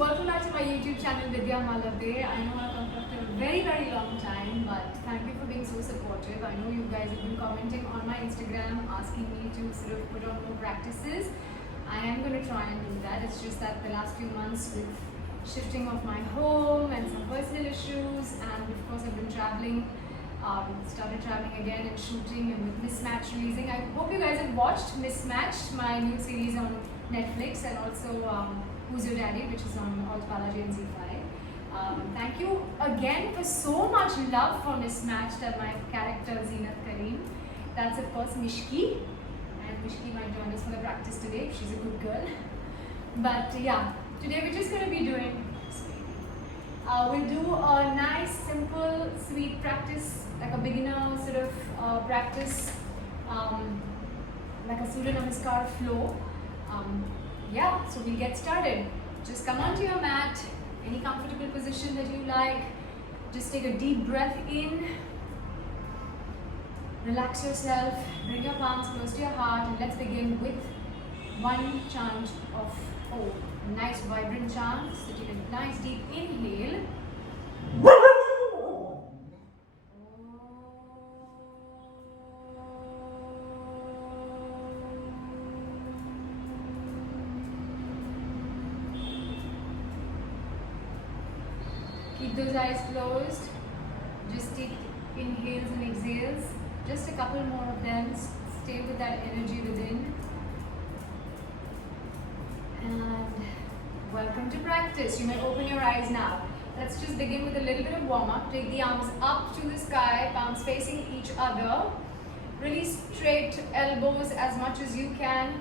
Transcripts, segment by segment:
welcome back to my YouTube channel Vidya Malavade. I know I've come after a very long time, but thank you for being so supportive. I know you guys have been commenting on my Instagram asking me to sort of put on more practices. I am going to try and do that. It's just that the last few months with shifting of my home and some personal issues, and of course I've been traveling, started traveling again and shooting and with Mismatch releasing. I hope you guys have watched Mismatch, my new series on Netflix, and also Who's Your Daddy, which is on Alt Balaji and Z5. Thank you again for so much love for Mismatched and my character Zeenat Kareem. That's of course Mishki, and Mishki might join us for the practice today. She's a good girl. But yeah, today we're just going to be doing we'll do a nice, simple, sweet practice, like a beginner sort of practice, like a Surya Namaskar flow. Yeah, so we'll get started. Just come onto your mat, any comfortable position that you like. Just take a deep breath in. Relax yourself, bring your palms close to your heart, and let's begin with one chant of Om. A nice vibrant chant. So take a nice deep inhale. Keep those eyes closed. Just take inhales and exhales. Just a couple more of them. Stay with that energy within. And welcome to practice. You may open your eyes now. Let's just begin with a little bit of warm-up. Take the arms up to the sky, palms facing each other. Really straight elbows as much as you can.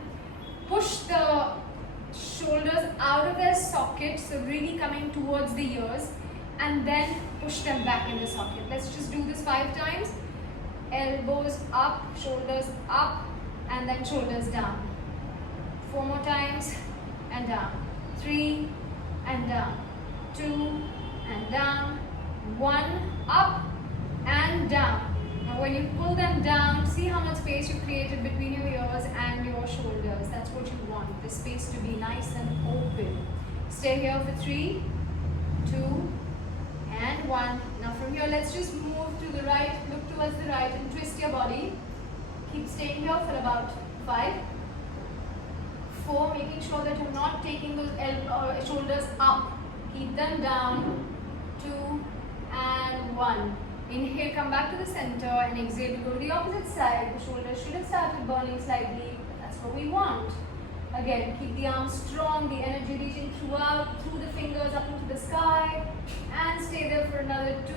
Push the shoulders out of their socket, so really coming towards the ears. And then push them back in the socket. Let's just do this 5 times. Elbows up, shoulders up, and then shoulders down. 4 more times, and down. 3, and down. 2, and down. 1, up, and down. Now when you pull them down, see how much space you created between your ears and your shoulders. That's what you want, the space to be nice and open. Stay here for 3, 2, and 1. Now from here, let's just move to the right, look towards the right and twist your body. Keep staying here for about 5, 4, making sure that you're not taking those shoulders up. Keep them down. 2, and 1. Inhale, come back to the center, and exhale to go to the opposite side. The shoulders should have started burning slightly. That's what we want. Again, keep the arms strong, the energy reaching throughout, through the fingers up into the sky, and stay there for another 2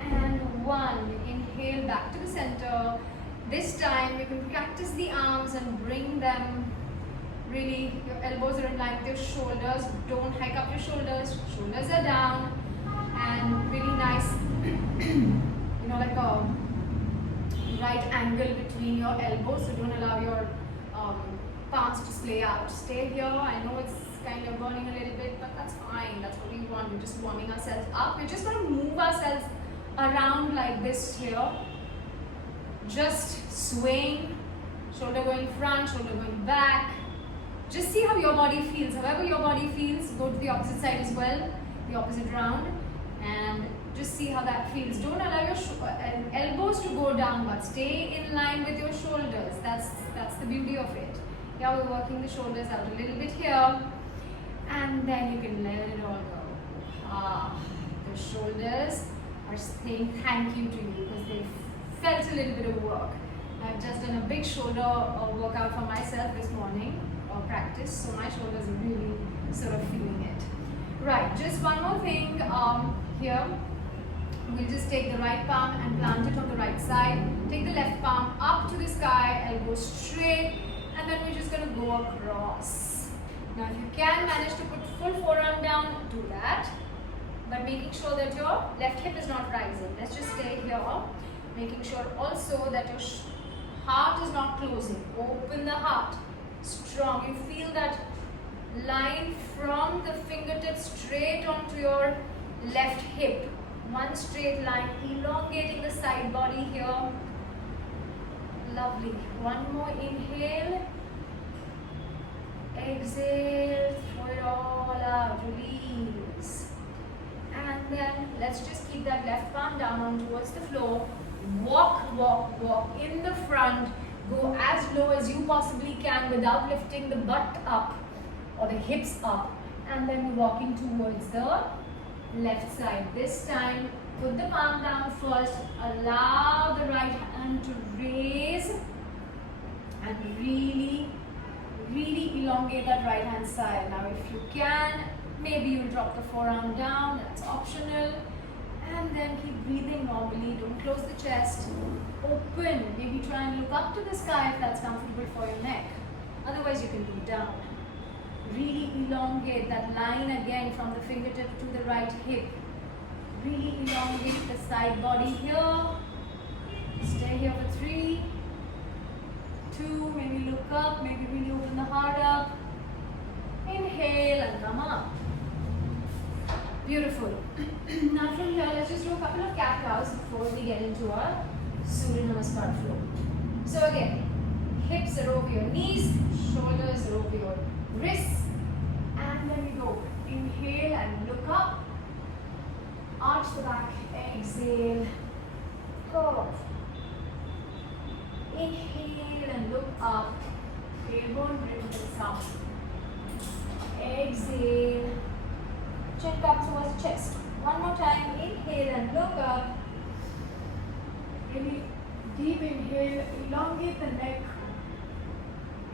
and 1. Inhale back to the center. This time you can practice the arms and bring them really, your elbows are in line with your shoulders. Don't hike up your shoulders, shoulders are down, and really nice, like a right angle between your elbows, so don't allow your palms to splay out. Stay here. I know it's kind of burning a little bit, but that's fine. That's what we want. We're just warming ourselves up. We're just going to move ourselves around like this here. Just swaying, shoulder going front, shoulder going back. Just see how your body feels. However your body feels, go to the opposite side as well, the opposite round, and just see how that feels. Don't allow your elbows to go down, but stay in line with your shoulders. That's the beauty of it. Here we're working the shoulders out a little bit here, and then you can let it all go. The shoulders are saying thank you to you because they felt a little bit of work. I've just done a big shoulder workout for myself this morning, or practice, so my shoulders are really sort of feeling it. Right, just one more thing here. We'll just take the right palm and plant it on the right side. Take the left palm up to the sky, elbows straight, and then we're just going to go across. Now if you can manage to put full forearm down, do that. But making sure that your left hip is not rising. Let's just stay here. Making sure also that your heart is not closing. Open the heart. Strong. You feel that line from the fingertips straight onto your left hip. One straight line, elongating the side body here. Lovely. One more inhale. Exhale, throw it all out. keep that left palm down on towards the floor. Walk, walk, walk in the front. Go as low as you possibly can without lifting the butt up or the hips up. And then walking towards the left side. This time, put the palm down first. Allow the right hand to raise. And really, really elongate that right hand side. Now if you can, maybe you'll drop the forearm down. That's optional. And then keep breathing normally. Don't close the chest. Open. Maybe try and look up to the sky if that's comfortable for your neck. Otherwise you can do down. Really elongate that line again from the fingertip to the right hip. Really elongate the side body here. Stay here for 3, 2, maybe look up, maybe really open the heart up. Inhale and come up. Beautiful. Now from here, let's just do a couple of cat cows before we get into our Surya Namaskar flow. So again, hips are over your knees, shoulders are over your wrists, and then we go. Inhale and look up. Arch the back. Exhale. Curve. Inhale and look up. Tailbone brings up. Exhale. Chin comes towards the chest. One more time. Inhale and look up. Really deep inhale. Elongate the neck.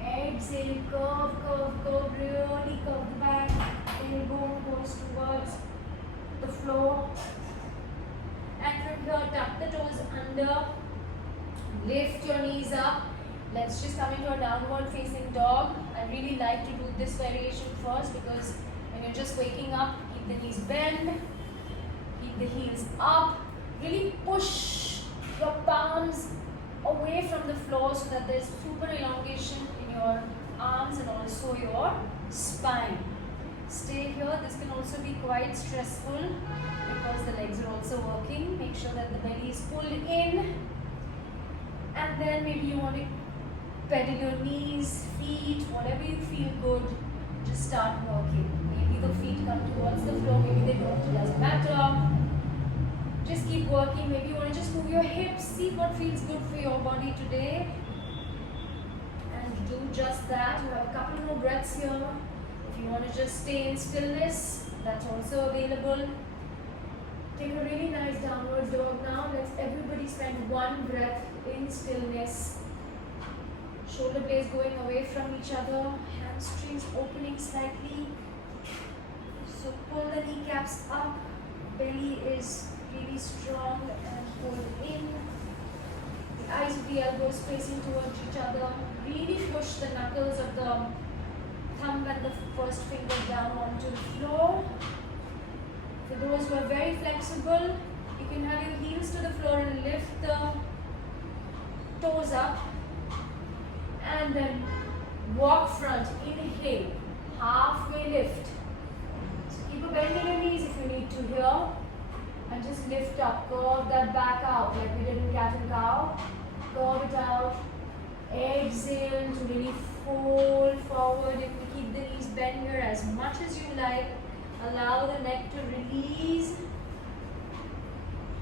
Exhale. Curve, curve, curve. Really curve the back. Tailbone goes towards the floor. And from here, tuck the toes under. Lift your knees up. Let's just come into a downward facing dog. I really like to do this variation first because when you're just waking up, keep the knees bent, keep the heels up. Really push your palms away from the floor so that there's super elongation in your arms and also your spine. Stay here. This can also be quite stressful because the legs are also working. Make sure that the belly is pulled in. And then maybe you want to pedal your knees, feet, whatever you feel good, just start working. Maybe the feet come towards the floor, maybe they don't, it doesn't matter. Just keep working. Maybe you want to just move your hips, see what feels good for your body today. And do just that. You have a couple more breaths here. If you want to just stay in stillness, that's also available. Take a really nice downward dog now. Let's everybody spend one breath in stillness. Shoulder blades going away from each other. Hamstrings opening slightly. So pull the kneecaps up. Belly is really strong and pulled in. The eyes of the elbows facing towards each other. Really push the knuckles of the thumb and the first finger down onto the floor. For those who are very flexible, you can have your heels to the floor and lift the toes up. And then walk front. Inhale. Halfway lift. So keep a bend in your knees if you need to here. And just lift up. Curve that back out like we did in cat and cow. Curve it out. Exhale to really fold forward. You can keep the knees bent here as much as you like. Allow the neck to release.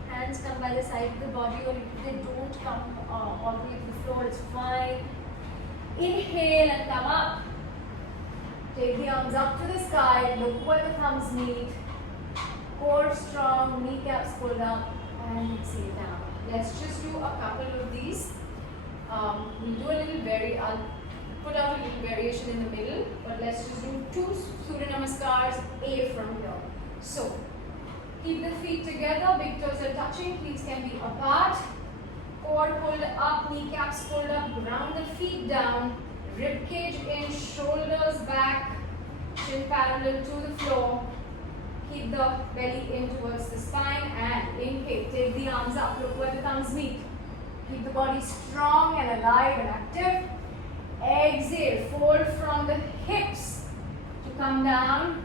Hands come by the side of the body, or if they don't come all the way to the floor, it's fine. Inhale and come up. Take the arms up to the sky. Look where the thumbs meet. Core strong, kneecaps pulled up, and exhale down. Let's just do a couple of these. We'll do a little I'll put out a little variation in the middle, but let's just do 2 Surya Namaskars, A from here. So, keep the feet together, big toes are touching, pleats can be apart. Core pulled up, kneecaps pulled up, ground the feet down, rib cage in, shoulders back, chin parallel to the floor. Keep the belly in towards the spine and inhale. Take the arms up, look where the thumbs meet. Keep the body strong and alive and active. Exhale, fold from the hips to come down.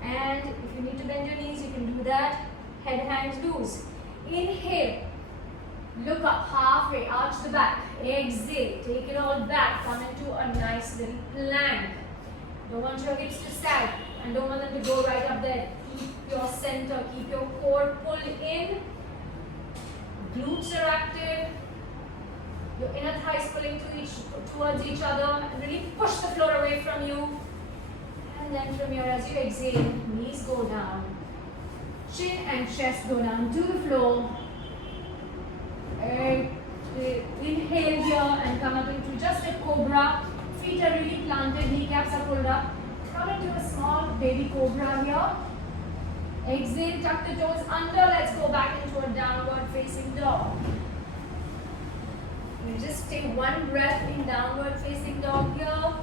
And if you need to bend your knees, you can do that. Head, hands loose. Inhale. Look up halfway, arch the back. Exhale, take it all back. Come into a nice little plank. Don't want your hips to sag and don't want them to go right up there. Keep your center. Keep your core pulled in. Glutes are active. Your inner thighs pulling towards each other. And really push the floor away from you. And then from here, as you exhale, knees go down. Chin and chest go down to the floor. Inhale here and come up into just a cobra. Feet are really planted, kneecaps are pulled up. Come into a small baby cobra here. Exhale, tuck the toes under. Let's go back into a downward facing dog. You just take one breath in downward facing dog here.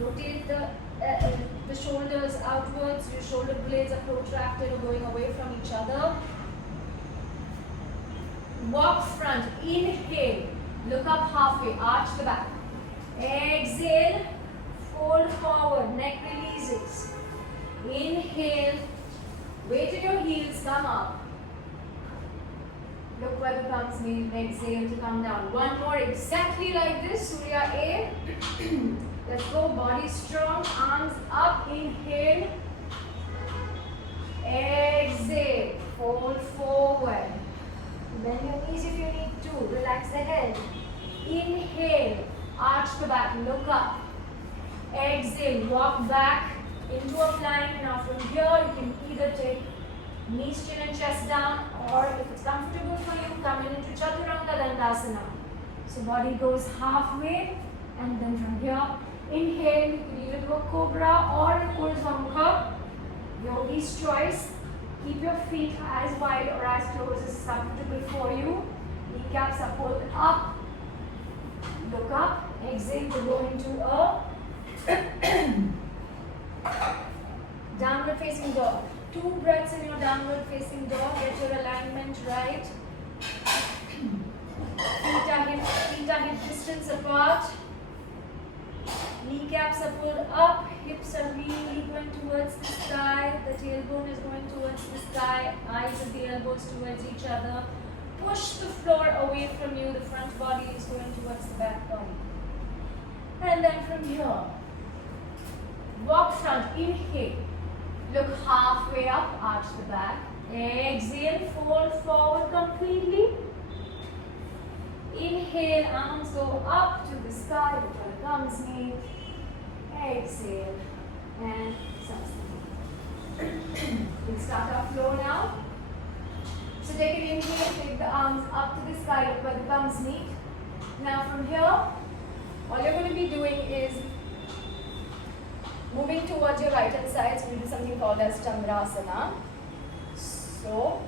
Rotate the shoulders outwards. Your shoulder blades are protracted or going away from each other. Walk front. Inhale. Look up halfway. Arch the back. Exhale. Fold forward. Neck releases. Inhale. Weight in your heels. Come up. Look where the thumbs meet. Exhale to come down. One more exactly like this. Surya A. Let's go. Body strong. Arms up. Inhale. Exhale. Fold forward. Bend your knees if you need to. Relax the head. Inhale. Arch the back. Look up. Exhale. Walk back into a plank. Now from here you can either take knees, chin and chest down, or if it's comfortable for you, come in into Chaturanga Dandasana. So body goes halfway, and then from here, inhale. You can either do a cobra or a Urdhva. Yogi's choice. Keep your feet as wide or as close as comfortable for you. Kneecaps are pulled up. Look up. Exhale to go into a downward facing dog. 2 breaths in your downward facing dog. Get your alignment right. Feet are hip distance apart. Kneecaps are pulled up. Hips are really going towards the sky. The tailbone is going towards the sky. Eyes of the elbows towards each other. Push the floor away from you. The front body is going towards the back body. And then from here, walk front. Inhale. Look halfway up. Arch the back. Exhale. Fold forward completely. Inhale. Arms go up to the sky. Look where the thumbs meet. Exhale and Savasana. We'll start our flow now. So take an inhale, take the arms up to the sky, look where the thumbs meet. Now from here, all you're going to be doing is moving towards your right hand side. So we'll do something called as Chandrasana. So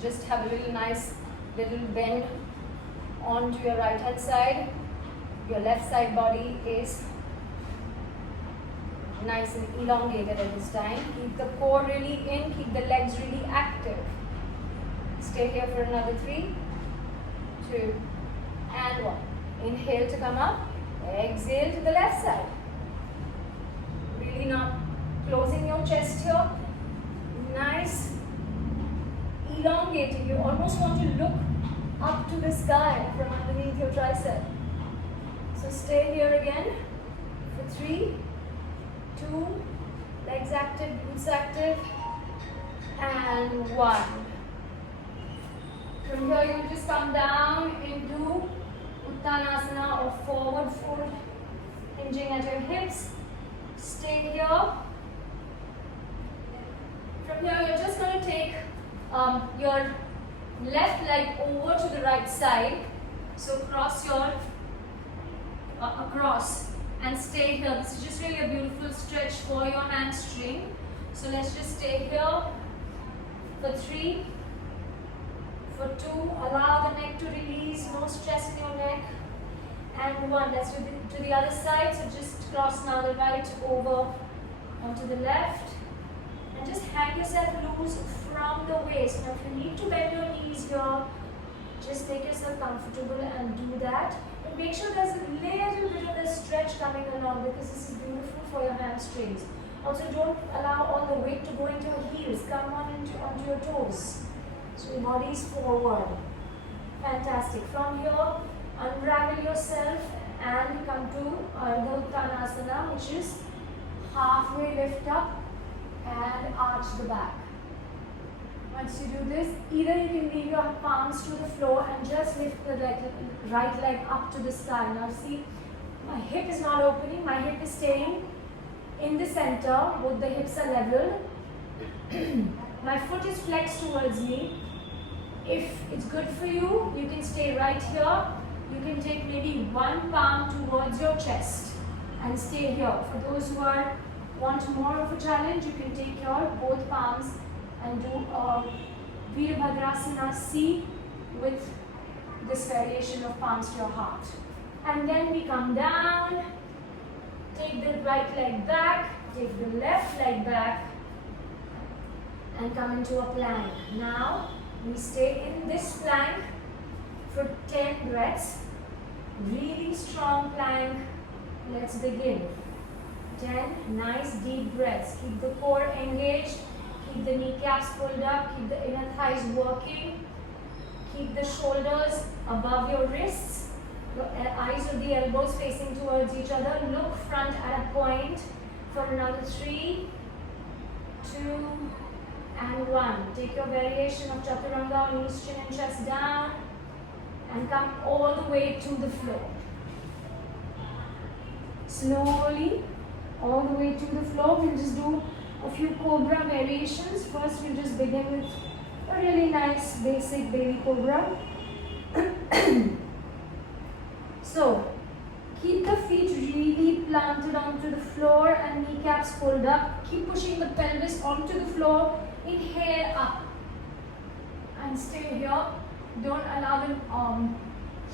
just have a little bend onto your right hand side. Your left side body is nice and elongated at this time. Keep the core really in, keep the legs really active. Stay here for another 3, 2, and 1. Inhale to come up. Exhale to the left side. Really not closing your chest here. Nice. Elongating. You almost want to look up to the sky from underneath your tricep. So stay here again for 3, 2, legs active, glutes active, and 1. From here you just come down into Uttanasana or forward fold, hinging at your hips. Stay here. From here you're just going to take your left leg over to the right side. So cross your across. And stay here. This is just really a beautiful stretch for your hamstring. So let's just stay here for 3, for 2. Allow the neck to release, no stress in your neck. And 1. Let's do to the other side. So just cross now the right over onto the left. And just hang yourself loose from the waist. Now if you need to bend your knees here, just make yourself comfortable and do that. But make sure there's a little bit of a stretch coming along, because this is beautiful for your hamstrings. Also, don't allow all the weight to go into your heels. Come on onto your toes. So your body is forward. Fantastic. From here, unravel yourself and come to Urdhva Uttanasana, which is halfway lift up. and arch the back. Once you do this, either you can leave your palms to the floor and just lift the right leg up to the sky. Now see, my hip is not opening, my hip is staying in the center, both the hips are level. My foot is flexed towards me. If it's good for you, you can stay right here. You can take maybe one palm towards your chest and stay here. For those who want more of a challenge, you can take your both palms and do a VIDYA MALAVADE C with this variation of palms to your heart. And then we come down, take the right leg back, take the left leg back, and come into a plank. Now we stay in this plank for 10 breaths. Really strong plank. Let's begin. 10 nice deep breaths. Keep the core engaged. Keep the kneecaps pulled up. Keep the inner thighs working. Keep the shoulders above your wrists. Your eyes of the elbows facing towards each other. Look front at a point for another 3, 2, and 1. Take your variation of chaturanga, knees, chin and chest down, and come all the way to the floor. Slowly, all the way to the floor. We'll just do a few cobra variations. First, we'll just begin with a really nice basic baby cobra. So, keep the feet really planted onto the floor and kneecaps pulled up. Keep pushing the pelvis onto the floor. Inhale up and stay here. Don't allow the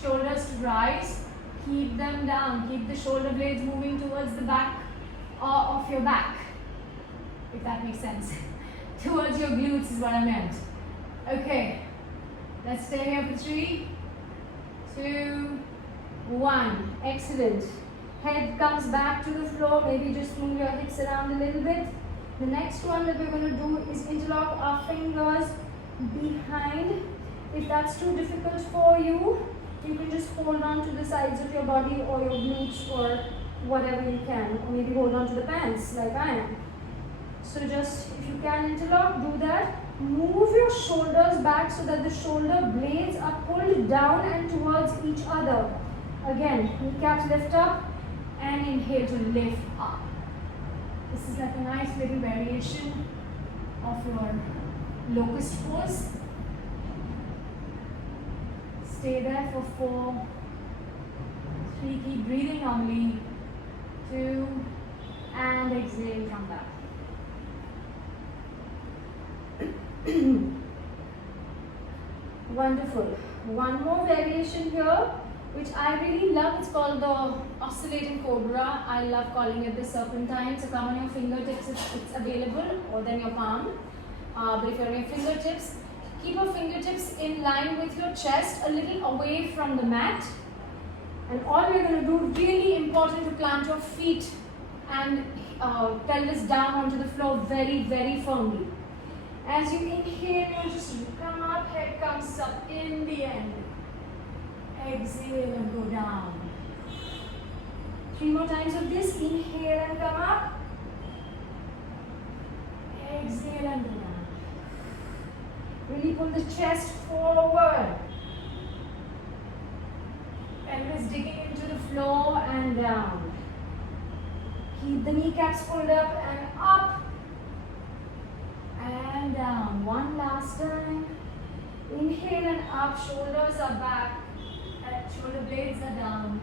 shoulders to rise. Keep them down. Keep the shoulder blades moving towards the back of your back, if that makes sense. Towards your glutes is what I meant. Okay, let's stay here for 3, 2, 1. Excellent. Head comes back to the floor. Maybe just move your hips around a little bit. The next one that we're going to do is interlock our fingers behind. If that's too difficult for you, you can just hold on to the sides of your body or your glutes or whatever you can. Or maybe hold on to the pants like I am. So just, if you can interlock, do that. Move your shoulders back so that the shoulder blades are pulled down and towards each other. Again, kneecaps lift up and inhale to lift up. This is like a nice little variation of your locust pose. Stay there for 4, 3, keep breathing normally, 2, and exhale, come back. Wonderful. One more variation here, which I really love. It's called the oscillating cobra. I love calling it the serpentine. So come on your fingertips if it's available, or then your palm. But if you're on your fingertips, keep your fingertips in line with your chest, a little away from the mat. And all we're going to do, really important to plant your feet and pelvis down onto the floor very, very firmly. As you inhale, you just come up, head comes up in the end. Exhale and go down. 3 more times of this. Inhale and come up. Exhale and go down. Really pull the chest forward. Pelvis digging into the floor and down. Keep the kneecaps pulled up and up. And down. One last time. Inhale and up. Shoulders are back. Shoulder blades are down.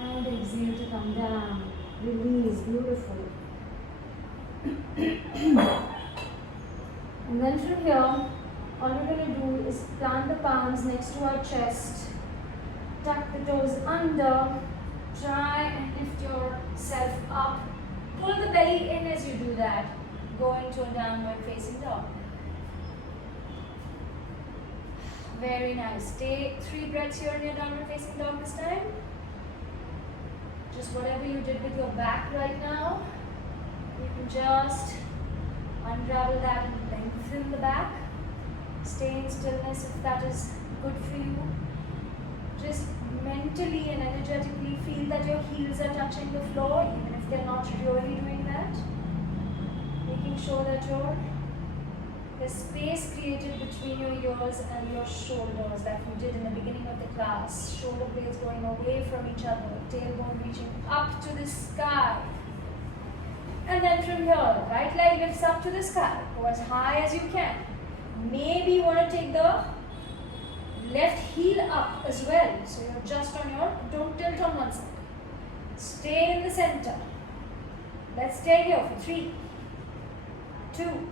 And exhale to come down. Release. Beautiful. And then from here, all we're going to do is plant the palms next to our chest. Tuck the toes under. Try and lift yourself up. Pull the belly in as you do that. Go into a downward facing dog. Very nice. Take 3 breaths here in your downward facing dog this time. Just whatever you did with your back right now, you can just unravel that and lengthen the back. Stay in stillness if that is good for you. Just mentally and energetically feel that your heels are touching the floor, even if they're not really doing that. Making sure that the space created between your ears and your shoulders that we did in the beginning of the class. Shoulder blades going away from each other, tailbone reaching up to the sky. And then from here, right leg lifts up to the sky. Go as high as you can. Maybe you want to take the left heel up as well. So you're just on your, don't tilt on one side. Stay in the center. Let's stay here for 3, 2,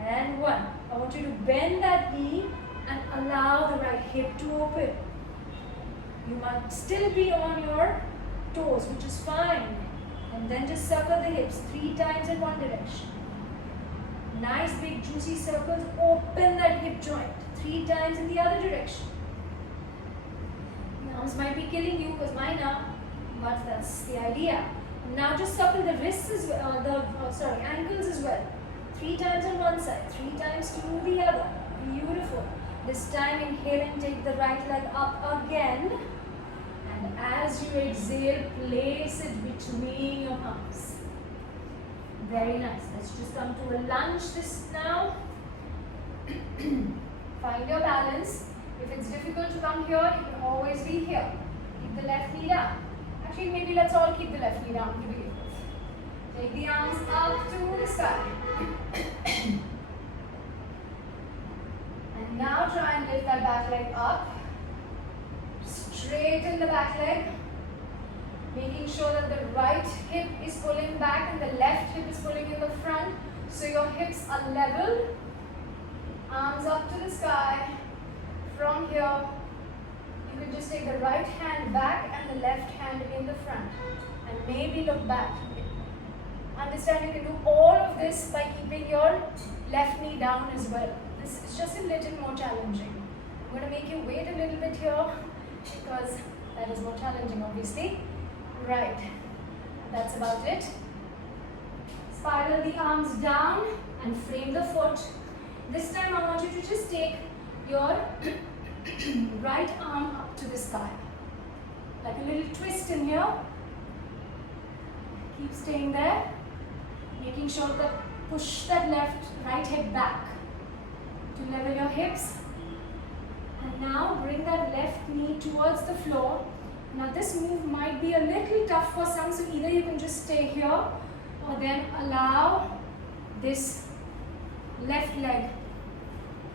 and 1. I want you to bend that knee and allow the right hip to open. You might still be on your toes, which is fine. And then just circle the hips 3 times in one direction. Nice big juicy circles. Open that hip joint 3 times in the other direction. The arms might be killing you because mine are, but that's the idea. Now just circle the wrists as well, ankles as well. 3 times on one side, 3 times to the other. Beautiful. This time inhale and take the right leg up again. And as you exhale, place it between your palms. Very nice. Let's just come to a lunge this now. Find your balance. If it's difficult to come here, you can always be here. Keep the left knee down. Actually, maybe let's all keep the left knee down to begin with. Take the arms up to the sky. And now try and lift that back leg up. Straighten the back leg. Making sure that the right hip is pulling back and the left hip is pulling in the front. So your hips are level. Arms up to the sky. From here, you can just take the right hand back and the left hand in the front. And maybe look back. Understand you can do all of this by keeping your left knee down as well. This is just a little more challenging. I'm going to make you wait a little bit here because that is more challenging, obviously. Right. That's about it. Spiral the arms down and frame the foot. This time I want you to just take your right arm up to the sky. Like a little twist in here. Keep staying there. Making sure that push that right hip back to level your hips. And now bring that left knee towards the floor. Now this move might be a little tough for some, so either you can just stay here or then allow this left leg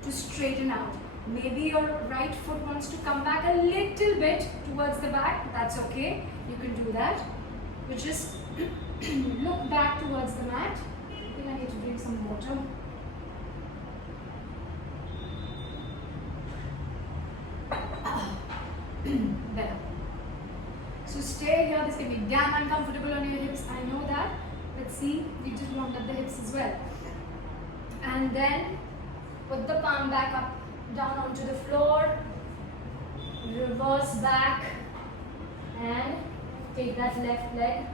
to straighten out. Maybe your right foot wants to come back a little bit towards the back. That's okay. You can do that. But just look back towards the mat. I think I need to drink some water. Better. So stay here. This can be damn uncomfortable on your hips. I know that. Let's see. We just warmed up the hips as well. And then put the palm back up, down onto the floor. Reverse back and take that left leg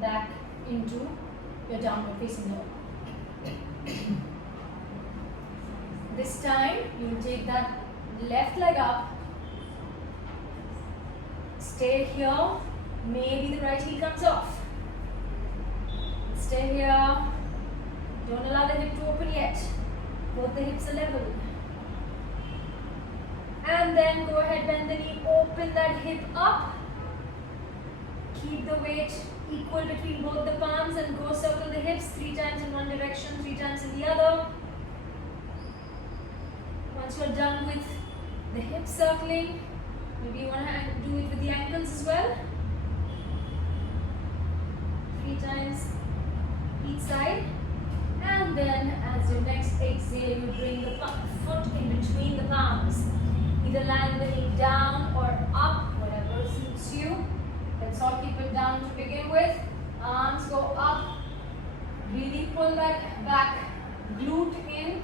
back into your downward facing dog. This time you will take that left leg up. Stay here. Maybe the right heel comes off. Stay here. Don't allow the hip to open yet. Both the hips are level. And then go ahead, bend the knee, open that hip up. Keep the weight equal between both the palms and go circle the hips 3 times in one direction, 3 times in the other. Once you're done with the hip circling, maybe you want to do it with the ankles as well. 3 times each side. And then as your next exhale, you bring the foot in between the palms. Either land the knee down or up, whatever suits you. Let's all keep it down to begin with. Arms go up. Really pull that back. Glute in.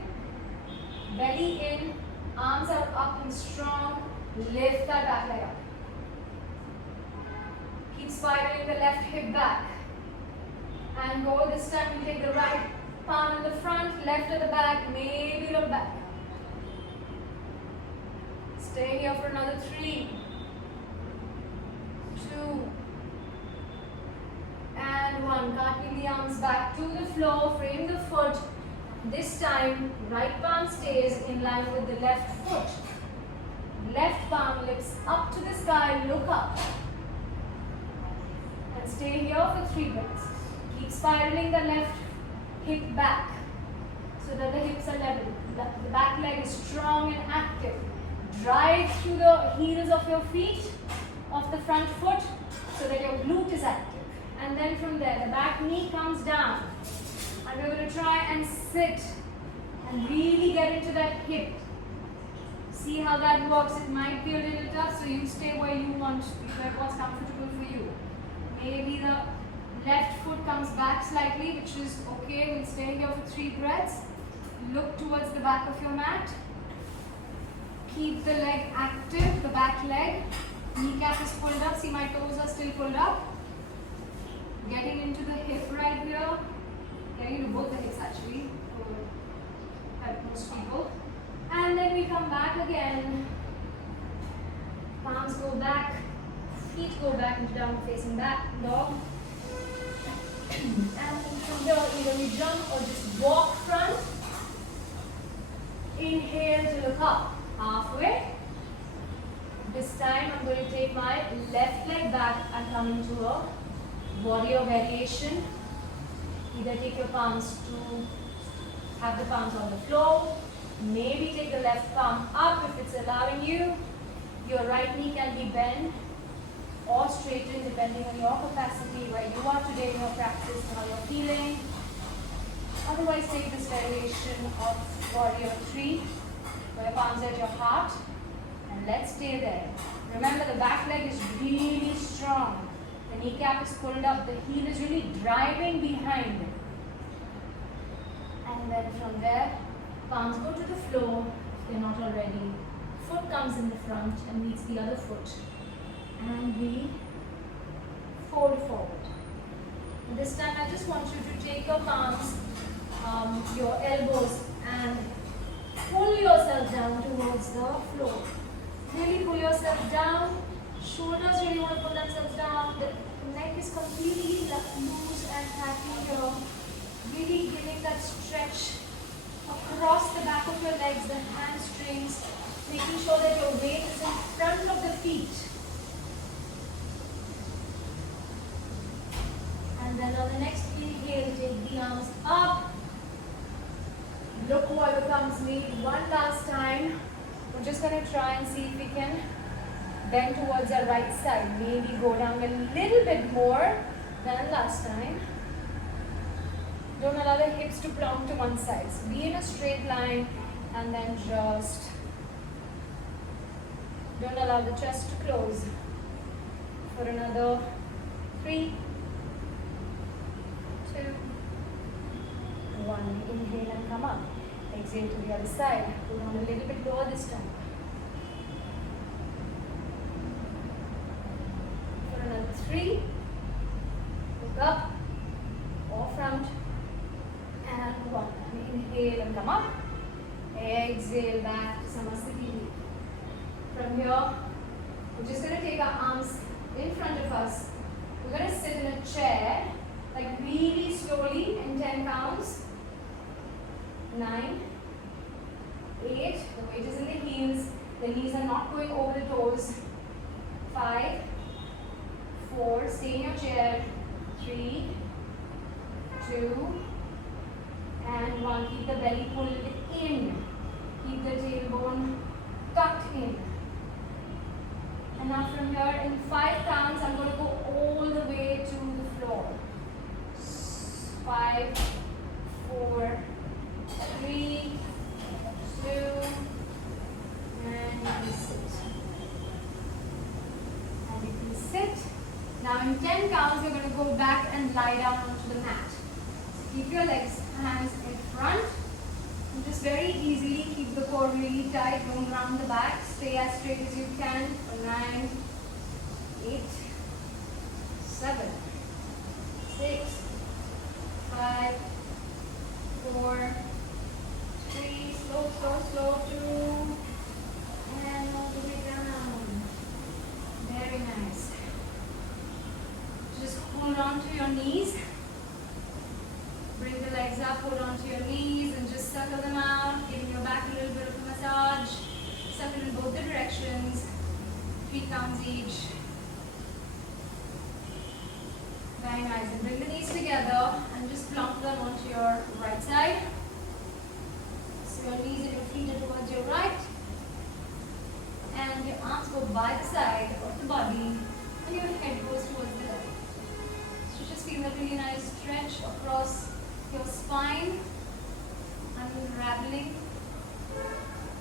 Belly in. Arms are up and strong. Lift that back leg up. Keep spiraling the left hip back. And go. This time you take the right palm in the front, left at the back. Maybe look back. Stay here for another 3, 2, And 1. Cartwheel the arms back to the floor, frame the foot. This time, right palm stays in line with the left foot. Left palm lifts up to the sky, look up. And stay here for 3 breaths. Keep spiraling the left hip back so that the hips are level. The back leg is strong and active. Drive through the heels of your feet, of the front foot, so that your glute is active. And then from there, the back knee comes down. And we're going to try and sit and really get into that hip. See how that works. It might be a little tough, so you stay where you want, what's comfortable for you. Maybe the left foot comes back slightly, which is okay. We'll stay here for 3 breaths. Look towards the back of your mat. Keep the leg active, the back leg. Kneecap is pulled up. See, my toes are still pulled up. Getting into the hip right here. Getting into both the hips actually, for most people. And then we come back again. Palms go back. Feet go back into down facing back dog. And from here, either we jump or just walk front. Inhale to look up, halfway. This time I'm going to take my left leg back and come into a warrior variation. Either take your palms to have the palms on the floor. Maybe take the left palm up if it's allowing you. Your right knee can be bent or straightened depending on your capacity, where you are today in your practice, how you're feeling. Otherwise, take this variation of warrior 3, where palms are at your heart, and let's stay there. Remember, the back leg is really strong. The kneecap is pulled up, the heel is really driving behind. And then from there, palms go to the floor if they're not already. Foot comes in the front and meets the other foot. And we fold forward. And this time I just want you to take your palms, your elbows, and pull yourself down towards the floor. Really pull yourself down. Shoulders really want to pull themselves down. The neck is completely loose and happy here. Really giving that stretch across the back of your legs, the hamstrings, making sure that your weight is in front of the feet. And then on the next inhale, take the arms up. Look what becomes me. One last time. We're just going to try and see if we can bend towards our right side. Maybe go down a little bit more than last time. Don't allow the hips to plump to one side. So be in a straight line and then just don't allow the chest to close. For another 3, 2, 1. Inhale and come up. Exhale to the other side. Go down a little bit lower this time. For another 3. Look up or front. And 1. Inhale and come up. Exhale back to Samasthiti. From here, we're just going to take our arms in front of us. We're going to sit in a chair, like really slowly in 10 counts. 9, 8, the weight is in the heels, the knees are not going over the toes. 5, 4, stay in your chair. 3, 2, and 1. Keep the belly pulled in. Keep the tailbone tucked in. And now from here, in 5 counts, I'm going to go all the way to the floor. 5, 4, 3, 2, and you sit. And you can sit. Now in 10 counts, you're going to go back and lie down onto the mat. So keep your legs, hands in front. And just very easily keep the core really tight. Don't round the back. Stay as straight as you can for 9, 8, 7, 6, 5, 4, 3, slow, 2, and all the way down. Very nice. Just hold on to your knees. legs up, hold on to your knees and just circle them out, giving your back a little bit of a massage. Circle in both the directions, 3 counts each. Very nice. And bring the knees together and just plump them onto your right side. So your knees and your feet are towards your right. And your arms go by the side of the body and your head goes towards the left. So just feel a really nice stretch across your spine, unraveling.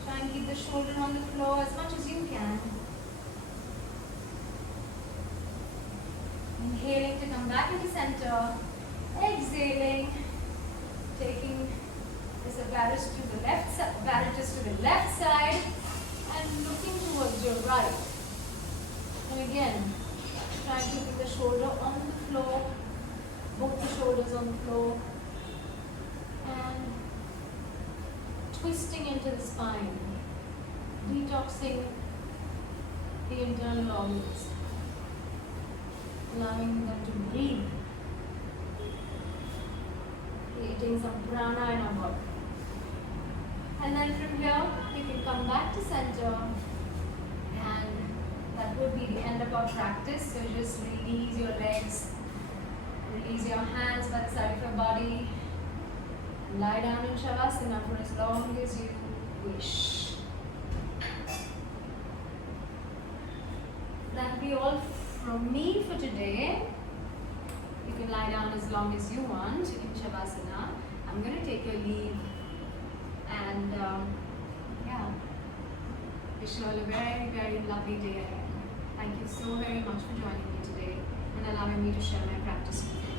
Try and keep the shoulder on the floor as much as you can. Inhaling to come back into center. Exhaling, taking this apparatus to the left side and looking towards your right. And again, try keeping the shoulder on the floor, both the shoulders on the floor, and twisting into the spine, detoxing the internal organs, allowing them to breathe, creating some prana in our body. And then from here, you can come back to center, and that would be the end of our practice. So just release your legs, release your hands by the side of your body, and lie down in Savasana for as long as you wish. That'll be all from me for today. You can lie down as long as you want in Savasana. I'm going to take your leave. And yeah, wish you all a very, very lovely day ahead. Thank you so very much for joining me today and allowing me to share my practice with you.